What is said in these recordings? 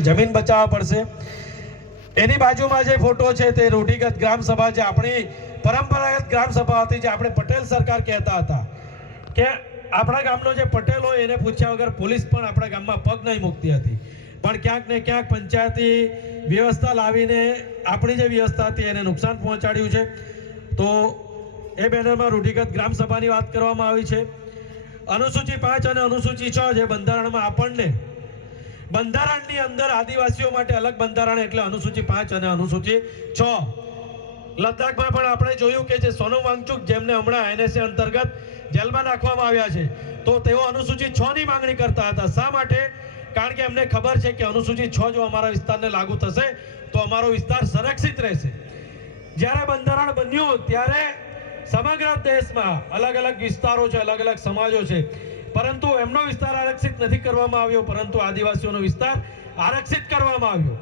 જમીન બચાવવા પડશે। એની બાજુમાં જે ફોટો છે તે રૂઢિગત ગ્રામ સભા, જે આપણી પરંપરાગત ગ્રામ સભા હતી, જે આપણે પટેલ સરકાર કહેતા હતા કે આપણા ગામનો જે પટેલ હોય એને પૂછ્યા વગર પોલીસ પણ આપણા ગામમાં પગ નહીં મૂકતી હતી, પણ ક્યાંક ને ક્યાંક પંચાયતી વ્યવસ્થા લાવીને આપણી જે વ્યવસ્થા હતી એને નુકસાન પહોંચાડ્યું છે। તો એ બેનરમાં રૂઢિગત ગ્રામ સભાની વાત કરવામાં આવી છે। અનુસૂચિ 5 અને અનુસૂચિ 6 જે બંધારણમાં આપણને બંધારણની અંદર આદિવાસીઓ માટે અલગ બંધારણ એટલે અનુસૂચિ 5 અને અનુસૂચિ 6। લદ્દાખમાં પણ આપણે જોયું કે જે સોનમ વાંગચુક જેમને હમણાં એનએસએ અંતર્ગત જેલમાં નાખવામાં આવ્યા છે, તો તેઓ અનુસૂચિ 6 ની માંગણી કરતા હતા। શા માટે? કારણ કે એમને ખબર છે કે અનુસૂચિ 6 જો અમારા વિસ્તારને લાગુ થશે તો અમારો વિસ્તાર સંરક્ષિત રહેશે। જ્યારે બંધારણ બન્યું ત્યારે સમગ્ર દેશમાં અલગ અલગ વિસ્તારો છે, અલગ અલગ સમાજો છે, પરંતુ એમનો વિસ્તાર આરક્ષિત નથી કરવામાં આવ્યો, પરંતુ આદિવાસીઓનો વિસ્તાર આરક્ષિત કરવામાં આવ્યો।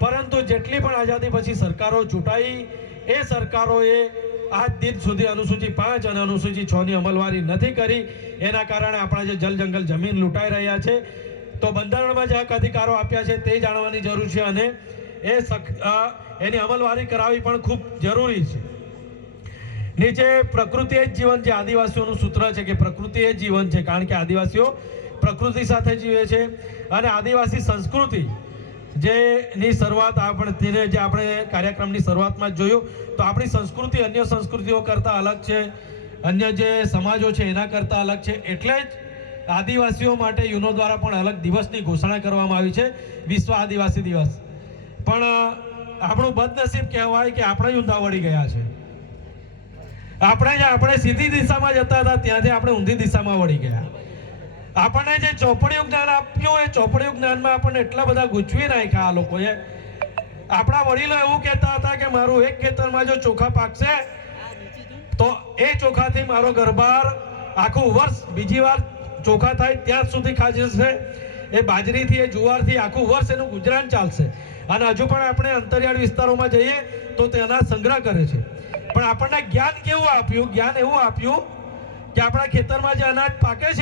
પરંતુ જેટલી પણ આઝાદી પછી સરકારો ચૂંટાઈ, એ સરકારોએ આજ દિન સુધી અનુસૂચિ 5 અને અનુસૂચિ 6 ની અમલવારી નથી કરી। એના કારણે આપણા જે જલ જંગલ જમીન લૂંટાઈ રહ્યા છે। તો બંધારણમાં જે હક અધિકારો આપ્યા છે તે જાણવાની જરૂર છે અને એની અમલવારી કરાવવી પણ ખૂબ જરૂરી છે। નીચે પ્રકૃતિ એ જીવન, જે આદિવાસીઓનું સૂત્ર છે કે પ્રકૃતિ એ જીવન છે, કારણ કે આદિવાસીઓ પ્રકૃતિ સાથે જીવે છે અને આદિવાસી સંસ્કૃતિ જેની શરૂઆત આપણે કાર્યક્રમની શરૂઆતમાં જ જોયું, તો આપણી સંસ્કૃતિ અન્ય સંસ્કૃતિઓ કરતાં અલગ છે, અન્ય જે સમાજો છે એના કરતાં અલગ છે। એટલે જ આદિવાસીઓ માટે યુનો દ્વારા પણ અલગ દિવસની ઘોષણા કરવામાં આવી છે, વિશ્વ આદિવાસી દિવસ। પણ આપણું બદનસીબ કહેવાય કે આપણે ઊંધા વળી ગયા છે। આપણે સીધી દિશામાં જતા હતા, ત્યાંથી આપણે ઊંધી દિશામાં વળી ગયા। આપણને જે ચોપડીયું જ્ઞાન આપ્યું, એ ચોપડીયું જ્ઞાનમાં આપણને એટલા બધા ગૂંચવી નાખ્યા આ લોકોએ। આપણા વડીલો એવું કહેતા હતા કે મારું એક ખેતરમાં જો ચોખા પાકશે તો એ ચોખાથી મારો ઘરબાર આખું વર્ષ, બીજી વાર ચોખા થાય ત્યાં સુધી ખાઈ જશે। એ બાજરીથી, એ જુવારથી આખું વર્ષ એનું ગુજરાન ચાલશે। અને હજુ પણ આપણે અંતરિયાળ વિસ્તારોમાં જઈએ તો તેના સંગ્રહ કરે છે। પણ આપણને જ્ઞાન કેવું આપ્યું? જ્ઞાન એવું આપ્યું કે આપણા ખેતરમાં જે અનાજ પાકે છે